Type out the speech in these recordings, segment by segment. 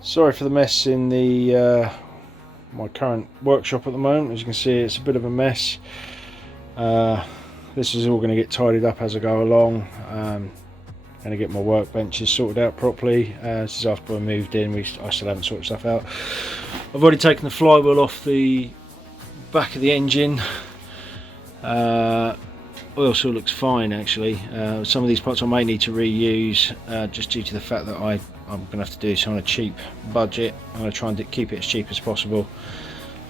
Sorry for the mess in the my current workshop at the moment. As you can see, it's a bit of a mess. This is all going to get tidied up as I go along. Going to get my workbenches sorted out properly. This is after I moved in. I still haven't sorted stuff out. I've already taken the flywheel off the back of the engine. Oil seal looks fine actually. Some of these parts I may need to reuse, just due to the fact that I'm going to have to do this on a cheap budget. I'm going to try and keep it as cheap as possible.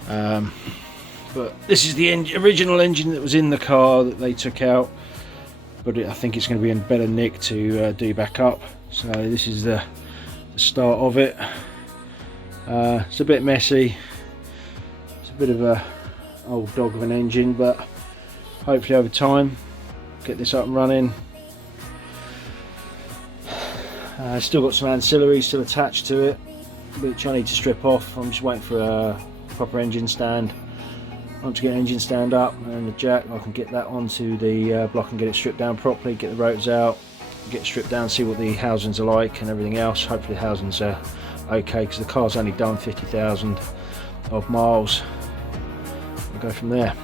But this is the original engine that was in the car that they took out, but I think it's going to be in better nick to do back up. So this is the start of it. It's a bit messy. It's a bit of a old dog of an engine, but hopefully over time get this up and running. Still got some ancillaries still attached to it, which I need to strip off. I'm just waiting for a proper engine stand. Once I get an engine stand up and the jack, I can get that onto the block and get it stripped down properly, get the rotors out, get it stripped down, see what the housings are like and everything else. Hopefully the housings are okay, because the car's only done 50,000 odd miles. We'll go from there.